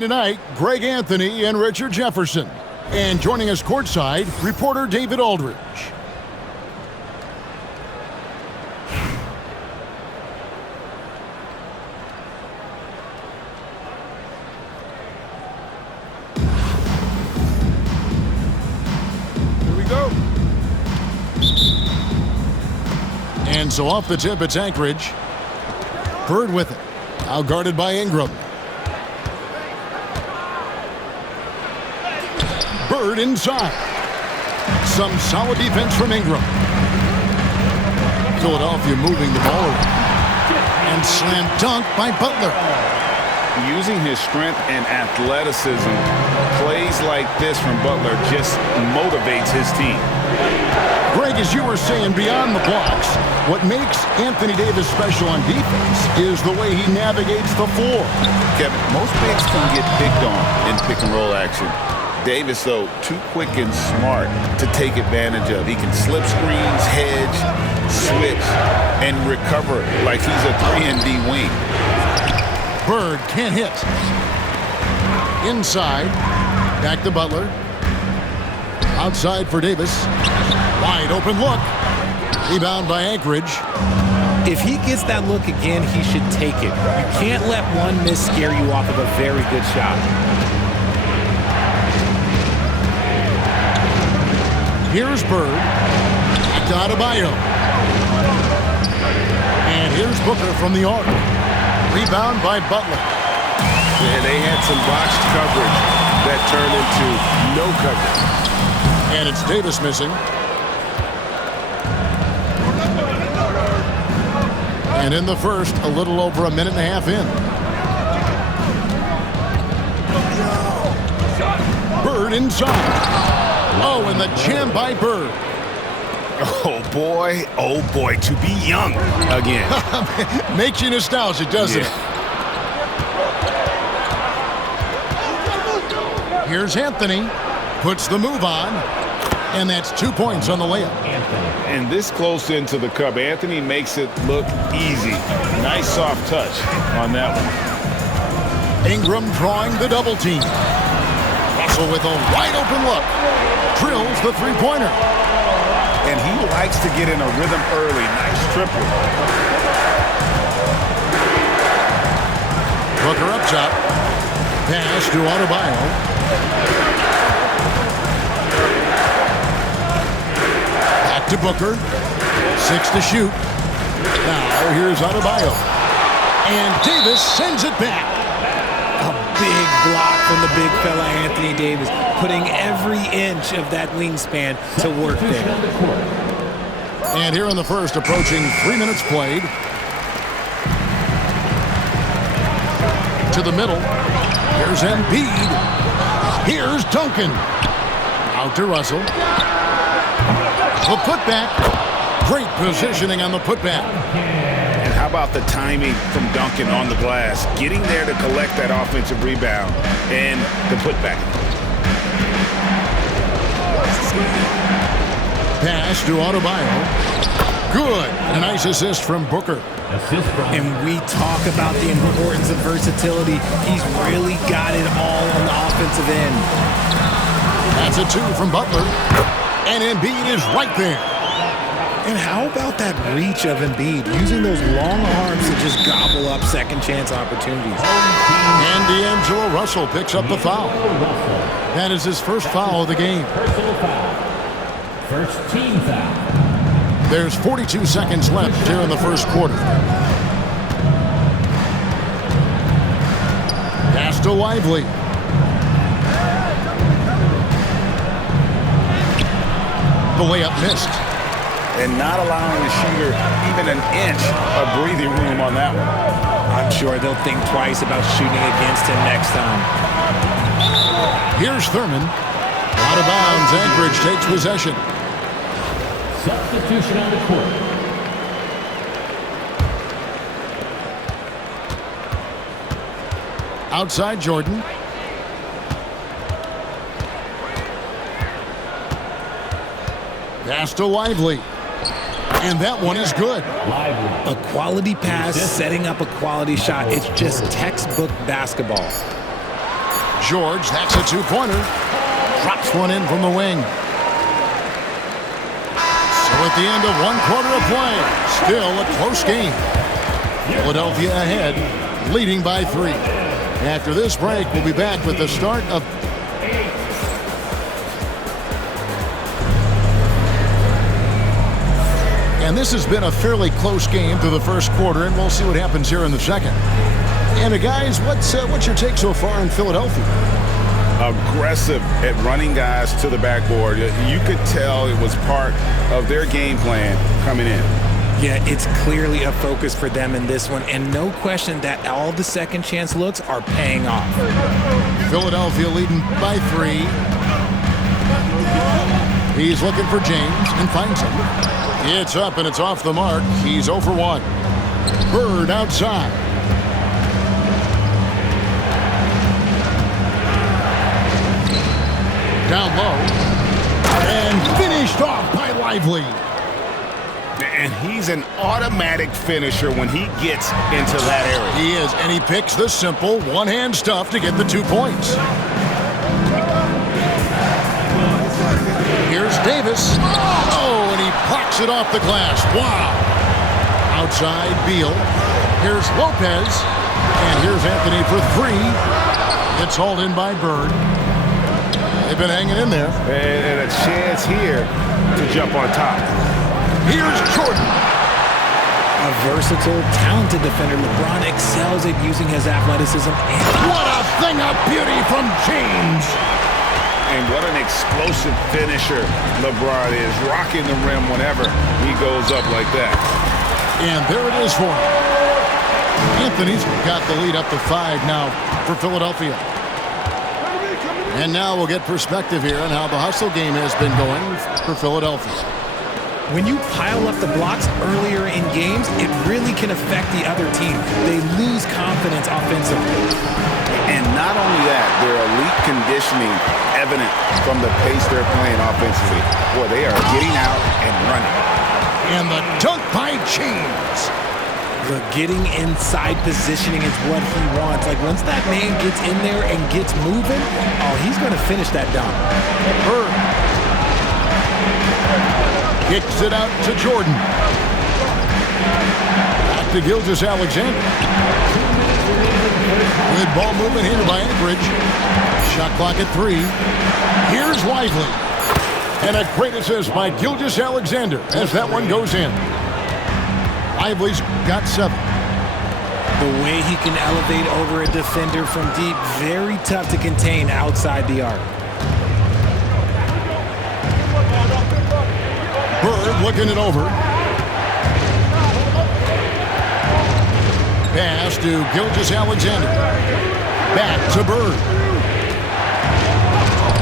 Tonight, Greg Anthony and Richard Jefferson. And joining us courtside, reporter David Aldridge. Here we go. And so off the tip, it's Anchorage. Bird with it. Now guarded by Ingram. Bird inside. Some solid defense from Ingram. Philadelphia moving the ball around. And slam dunk by Butler. Using his strength and athleticism, plays like this from Butler just motivates his team. Greg, as you were saying, beyond the blocks, what makes Anthony Davis special on defense is the way he navigates the floor. Kevin, most bigs can get picked on in pick-and-roll action. Davis, though, too quick and smart to take advantage of. He can slip screens, hedge, switch, and recover like he's a 3-and-D wing. Bird can't hit. Inside. Back to Butler. Outside for Davis. Wide open look. Rebound by Anchorage. If he gets that look again, he should take it. You can't let one miss scare you off of a very good shot. Here's Bird. Back to Adebayo. And here's Booker from the arc. Rebound by Butler. And they had some botched coverage that turned into no coverage. And it's Davis missing. And in the first, a little over a minute and a half in. Bird inside. Oh, and the jam by Bird. Oh, boy, to be young again. Makes you nostalgic, doesn't it? Here's Anthony. Puts the move on. And that's 2 points on the layup. And this close into the cup, Anthony makes it look easy. Nice soft touch on that one. Ingram drawing the double team. Russell with a wide open look. Drills the three-pointer. And he likes to get in a rhythm early. Nice triple. Booker up top. Pass to Adebayo. Back to Booker. 6 to shoot. Now here's Adebayo. And Davis sends it back. A big block from the big fella Anthony Davis, putting every inch of that wingspan to work there. And here in the first, approaching 3 minutes played. To the middle. Here's Embiid. Here's Duncan. Out to Russell. The putback. Great positioning on the putback. And how about the timing from Duncan on the glass? Getting there to collect that offensive rebound and the putback. Pass to Adebayo. Good. A nice assist from Booker. And we talk about the importance of versatility. He's really got it all on the offensive end. That's a 2 from Butler. And Embiid is right there. And how about that reach of Embiid, using those long arms to just gobble up second chance opportunities. And D'Angelo Russell picks up the foul. That is his first foul of the game. Personal foul. First team foul. There's 42 seconds left here in the first quarter. Pass to Lively. The layup missed. And not allowing the shooter even an inch of breathing room on that one. I'm sure they'll think twice about shooting against him next time. Here's Thurman. Out of bounds, Anchorage takes possession. Substitution on the court. Outside Jordan. Pass to Lively. And that one is good. A quality pass, setting up a quality shot. It's just textbook basketball. George. That's a two-pointer. Drops one in from the wing. So at the end of 1 quarter of play, still a close game. Philadelphia ahead, leading by 3. After this break, we'll be back with the start of... And this has been a fairly close game through the first quarter, and we'll see what happens here in the second. And guys, what's your take so far in Philadelphia? Aggressive at running guys to the backboard. You could tell it was part of their game plan coming in. Yeah, it's clearly a focus for them in this one, and no question that all the second chance looks are paying off. Philadelphia leading by 3. He's looking for James and finds him. It's up and it's off the mark. He's 0 for 1. Bird outside. Down low. And finished off by Lively. And he's an automatic finisher when he gets into that area. He is, and he picks the simple one-hand stuff to get the 2 points. Here's Davis. Oh, and he plucks it off the glass. Wow. Outside, Beal. Here's Lopez. And here's Anthony for 3. It's hauled in by Bird. They've been hanging in there. And a chance here to jump on top. Here's Jordan. A versatile, talented defender, LeBron excels at using his athleticism. What a thing of beauty from James. And what an explosive finisher LeBron is, rocking the rim whenever he goes up like that. And there it is for him. Anthony's got the lead up to 5 now for Philadelphia. And now we'll get perspective here on how the hustle game has been going for Philadelphia. When you pile up the blocks earlier in games, it really can affect the other team. They lose confidence offensively. And not only that, their elite conditioning evident from the pace they're playing offensively. Boy, they are getting out and running. And the dunk by James. The getting inside positioning is what he wants. Like, once that man gets in there and gets moving, oh, he's going to finish that dunk. Bird kicks it out to Jordan. Back to Gilgeous-Alexander. Good ball movement here by Anchorage. Shot clock at 3. Here's Lively. And a great assist by Gilgeous-Alexander as that one goes in. Lively's got 7. The way he can elevate over a defender from deep, very tough to contain outside the arc. Bird looking it over. Pass to Gilgeous-Alexander. Back to Bird.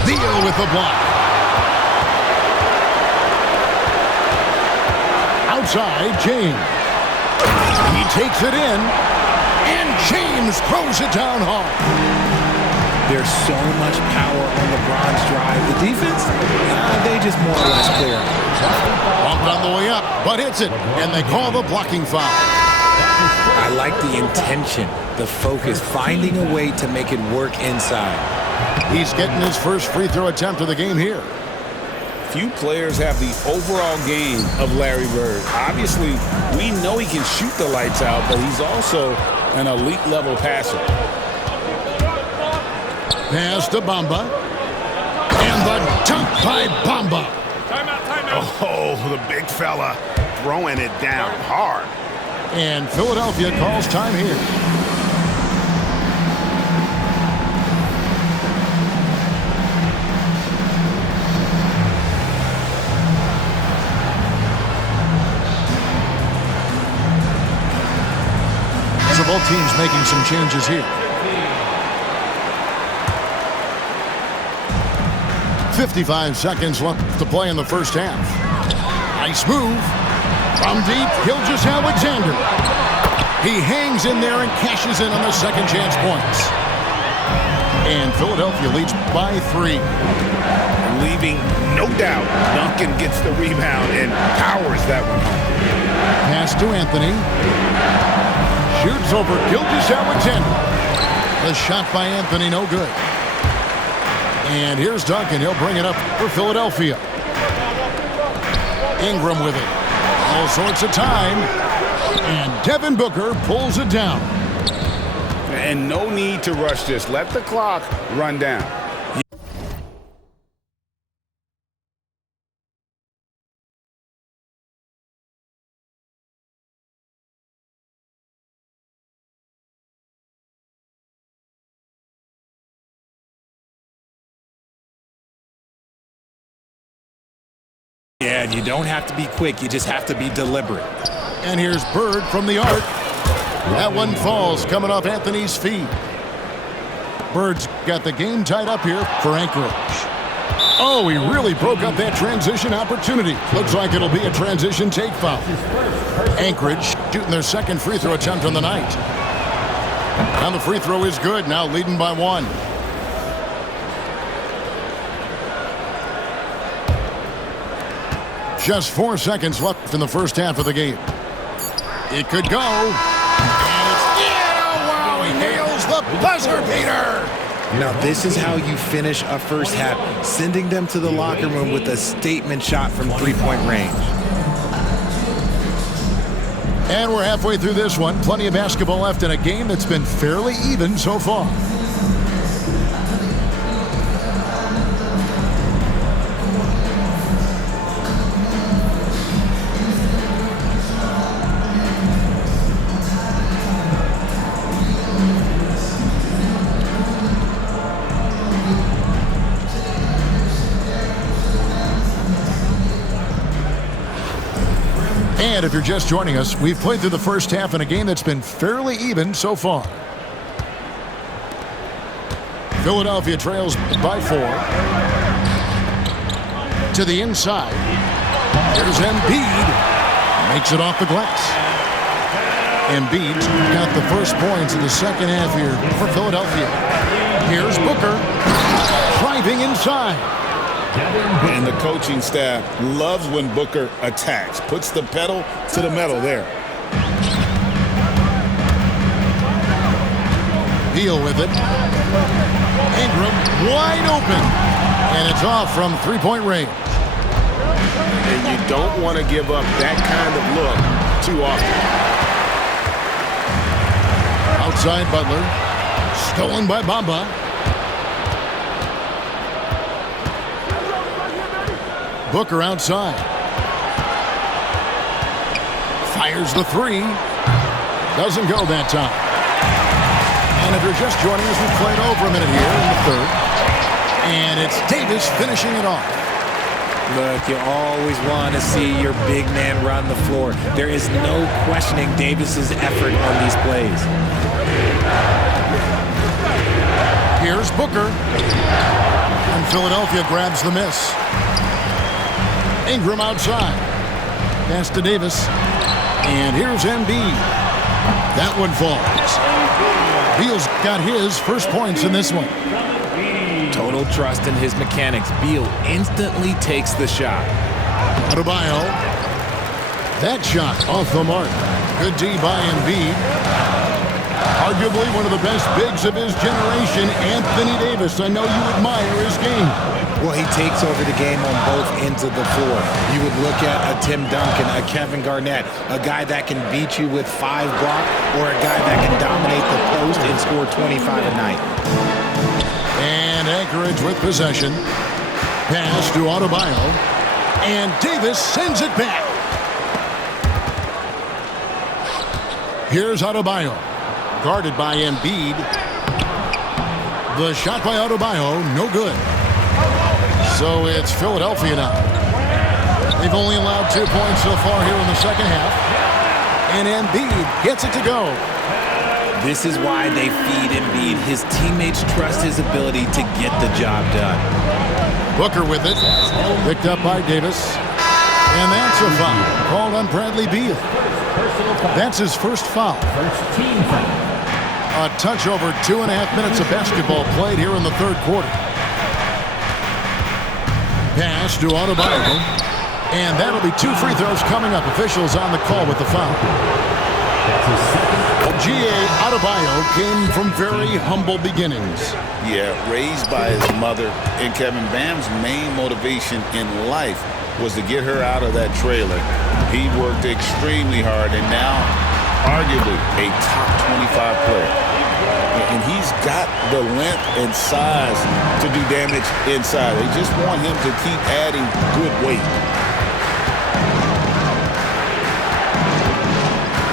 Beal with the block. Outside, James. He takes it in, and James throws it down hard. There's so much power on LeBron's drive. The defense, they just more or less clear. Bumped on the way up, but hits it, and they call the blocking foul. I like the intention, the focus, finding a way to make it work inside. He's getting his first free throw attempt of the game here. Few players have the overall game of Larry Bird. Obviously, we know he can shoot the lights out, but he's also an elite level passer. Pass to Bamba. And the dunk by Bamba. Timeout. Oh, the big fella throwing it down hard. And Philadelphia calls time here. So both teams making some changes here. 55 seconds left to play in the first half. Nice move. From deep, Gilgeous-Alexander. He hangs in there and cashes in on the second chance points. And Philadelphia leads by 3. Leaving no doubt, Duncan gets the rebound and powers that one home. Pass to Anthony. Shoots over Gilgeous-Alexander. The shot by Anthony, no good. And here's Duncan. He'll bring it up for Philadelphia. Ingram with it. All sorts of time. And Devin Booker pulls it down. And no need to rush this. Let the clock run down. Yeah, and you don't have to be quick. You just have to be deliberate. And here's Bird from the arc. That one falls coming off Anthony's feet. Bird's got the game tied up here for Anchorage. Oh, he really broke up that transition opportunity. Looks like it'll be a transition take foul. Anchorage shooting their second free throw attempt on the night. And the free throw is good, now leading by 1. Just 4 seconds left in the first half of the game. It could go. And it's wow, he nails the buzzer beater. Now, this is how you finish a first half, sending them to the locker room with a statement shot from three-point range. And we're halfway through this one. Plenty of basketball left in a game that's been fairly even so far. And if you're just joining us, we've played through the first half in a game that's been fairly even so far. Philadelphia trails by 4. To the inside. There's Embiid. Makes it off the glass. Embiid's got the first points in the second half here for Philadelphia. Here's Booker. Driving inside. And the coaching staff loves when Booker attacks. Puts the pedal to the metal there. Beal with it. Ingram wide open. And it's off from three-point range. And you don't want to give up that kind of look too often. Outside Butler. Stolen by Bamba. Booker outside. Fires the 3. Doesn't go that time. And if you're just joining us, we've played over a minute here in the third. And it's Davis finishing it off. Look, you always want to see your big man run the floor. There is no questioning Davis's effort on these plays. Here's Booker. And Philadelphia grabs the miss. Ingram outside. Pass to Davis. And here's Embiid. That one falls. Beal's got his first points in this one. Total trust in his mechanics. Beal instantly takes the shot. Adebayo. That shot off the mark. Good D by Embiid. Arguably one of the best bigs of his generation, Anthony Davis. I know you admire his game. Well, he takes over the game on both ends of the floor. You would look at a Tim Duncan, a Kevin Garnett, a guy that can beat you with 5 blocks, or a guy that can dominate the post and score 25 a night. And Anchorage with possession. Pass to Adebayo. And Davis sends it back. Here's Adebayo. Guarded by Embiid. The shot by Adebayo, no good. So it's Philadelphia now. They've only allowed 2 points so far here in the second half. And Embiid gets it to go. This is why they feed Embiid. His teammates trust his ability to get the job done. Booker with it. Picked up by Davis. And that's a foul called on Bradley Beal. That's his first foul. First team foul. A touch over 2.5 minutes of basketball played here in the third quarter. Pass to Adebayo. And that'll be 2 free throws coming up. Officials on the call with the foul. That's his second. G.A. Adebayo came from very humble beginnings. Yeah, raised by his mother. And Kevin, Bam's main motivation in life was to get her out of that trailer. He worked extremely hard and now arguably a top 25 player. And he's got the length and size to do damage inside. They just want him to keep adding good weight.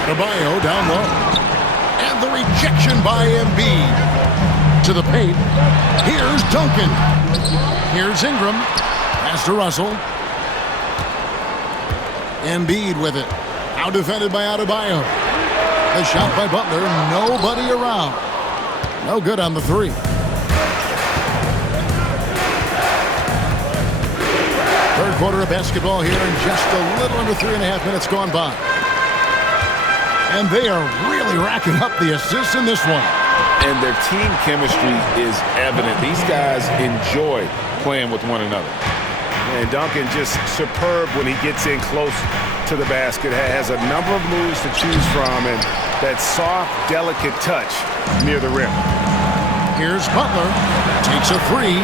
Adebayo down low. And the rejection by Embiid. To the paint. Here's Duncan. Here's Ingram. Pass to Russell. Embiid with it. Out defended by Adebayo. The shot by Butler. Nobody around. No good on the three. Third quarter of basketball here in just a little under 3.5 minutes gone by. And they are really racking up the assists in this one. And their team chemistry is evident. These guys enjoy playing with one another. And Duncan just superb when he gets in close to the basket. Has a number of moves to choose from and that soft, delicate touch near the rim. Here's Butler. Takes a three.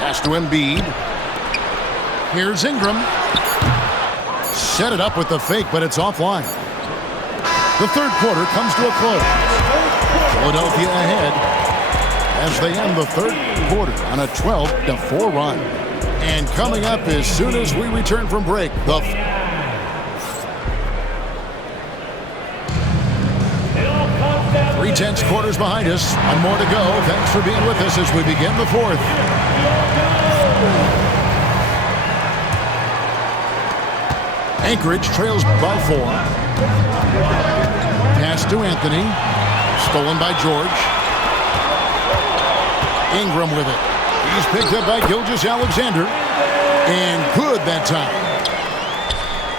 Pass to Embiid. Here's Ingram. Set it up with the fake, but it's offline. The third quarter comes to a close. Philadelphia ahead as they end the third quarter on a 12-4 run. And coming up as soon as we return from break, the 3/10 quarters behind us. One more to go. Thanks for being with us as we begin the fourth. Anchorage trails by 4. Pass to Anthony. Stolen by George. Ingram with it. He's picked up by Gilgeous-Alexander. And good that time.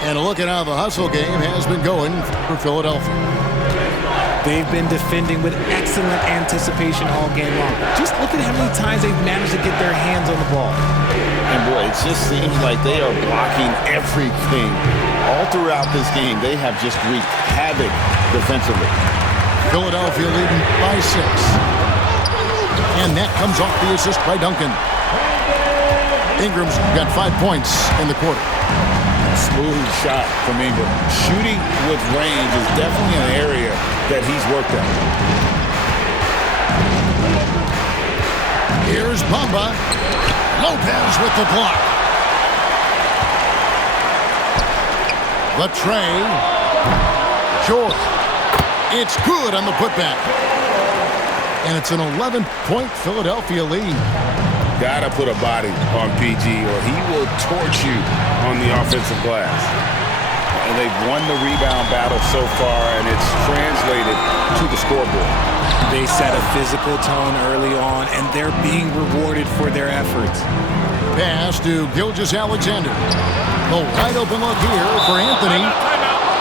And a look at how the hustle game has been going for Philadelphia. They've been defending with excellent anticipation all game long. Just look at how many times they've managed to get their hands on the ball. And boy, it just seems like they are blocking everything. All throughout this game, they have just wreaked havoc defensively. Philadelphia leading by 6. And that comes off the assist by Duncan. Ingram's got 5 points in the quarter. Smooth shot from Ingram. Shooting with range is definitely an area that he's worked on. Here's Bamba. Lopez with the block. The tray. George. It's good on the putback. And it's an 11-point Philadelphia lead. Gotta put a body on PG or he will torch you on the offensive glass. And they've won the rebound battle so far, and it's translated to the scoreboard. They set a physical tone early on, and they're being rewarded for their efforts. Pass to Gilgeous-Alexander. The wide open look here for Anthony.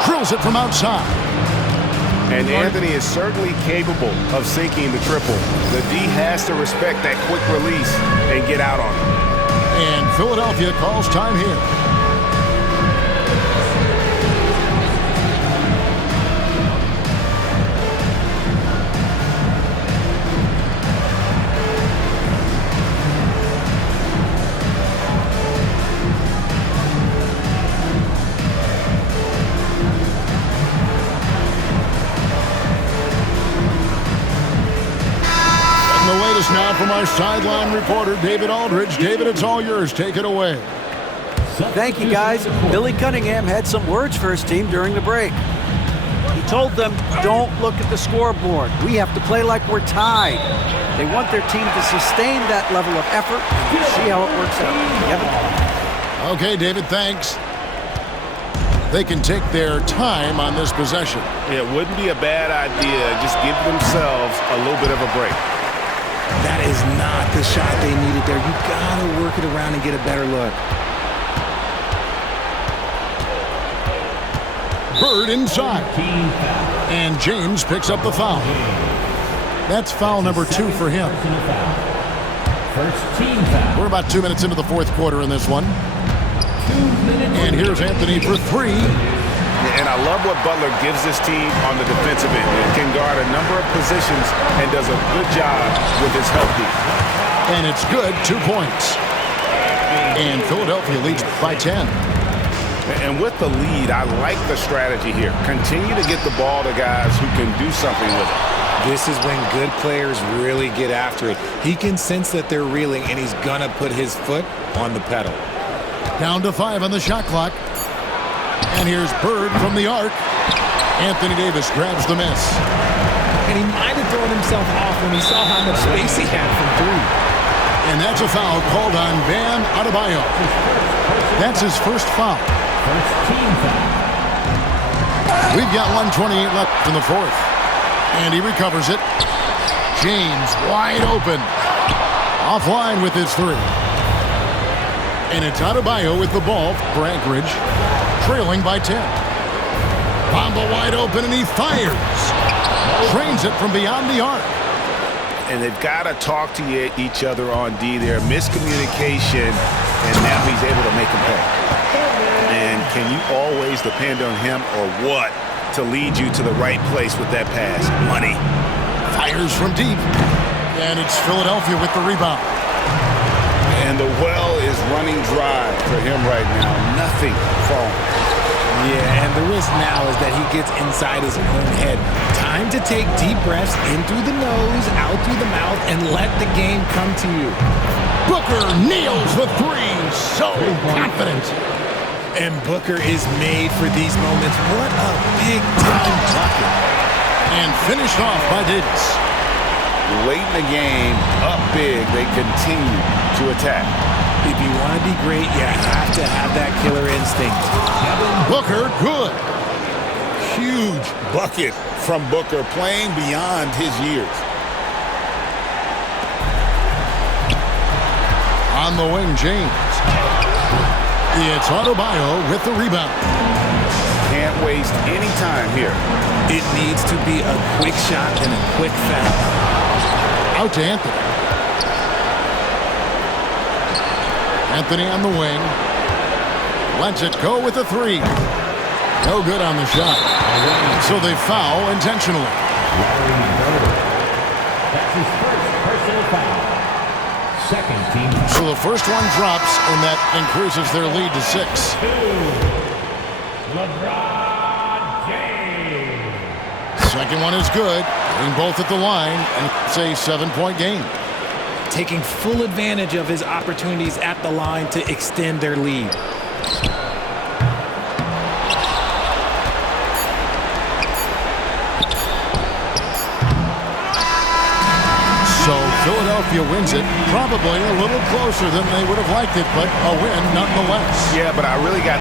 Drills it from outside. And Anthony is certainly capable of sinking the triple. The D has to respect that quick release and get out on it. And Philadelphia calls time here. Now from our sideline reporter, David Aldridge. David, it's all yours. Take it away. Thank you, guys. Billy Cunningham had some words for his team during the break. He told them, don't look at the scoreboard. We have to play like we're tied. They want their team to sustain that level of effort and see how it works out. Kevin? Okay, David, thanks. They can take their time on this possession. It wouldn't be a bad idea. Just give themselves a little bit of a break. That is not the shot they needed there. You gotta work it around and get a better look. Bird inside. And James picks up the foul. That's foul number 2 for him. First team foul. We're about 2 minutes into the fourth quarter in this one. And here's Anthony for 3. And And I love what Butler gives this team on the defensive end. He can guard a number of positions and does a good job with his help defense. And it's good, 2 points. And Philadelphia leads by 10. And with the lead, I like the strategy here. Continue to get the ball to guys who can do something with it. This is when good players really get after it. He can sense that they're reeling, and he's going to put his foot on the pedal. Down to 5 on the shot clock. And here's Bird from the arc. Anthony Davis grabs the miss. And he might have thrown himself off when he saw how much space he had from 3. And that's a foul called on Bam Adebayo. That's his first foul. First team foul. We've got 1:28 left in the fourth. And he recovers it. James wide open. Offline with his 3. And it's Adebayo with the ball for Anchorage, trailing by 10. Bamba wide open, and he fires. Trains it from beyond the arc. And they've got to talk to each other on D there. Miscommunication, and now he's able to make him pay. And can you always depend on him or what to lead you to the right place with that pass? Money. Fires from deep. And it's Philadelphia with the rebound. And the well is running dry for him right now. Nothing falling. Yeah, and the risk now is that he gets inside his own head. Time to take deep breaths in through the nose, out through the mouth, and let the game come to you. Booker nails the 3. So confident. And Booker is made for these moments. What a big-time bucket. And finished off by Davis. Late in the game, up big, they continue to attack. If you want to be great, you have to have that killer instinct. Booker, good. Huge bucket from Booker, playing beyond his years. On the wing, James. It's Adebayo with the rebound. Can't waste any time here. It needs to be a quick shot and a quick foul. Out to Anthony. Anthony on the wing. Lets it go with the 3. No good on the shot. So they foul intentionally. That's his first personal foul. Second team. So the first one drops, and that increases their lead to 6. LeBron James. Second one is good. Getting both at the line, and it's a 7-point game. Taking full advantage of his opportunities at the line to extend their lead. So Philadelphia wins it, probably a little closer than they would have liked it, but a win nonetheless. Yeah, but I really got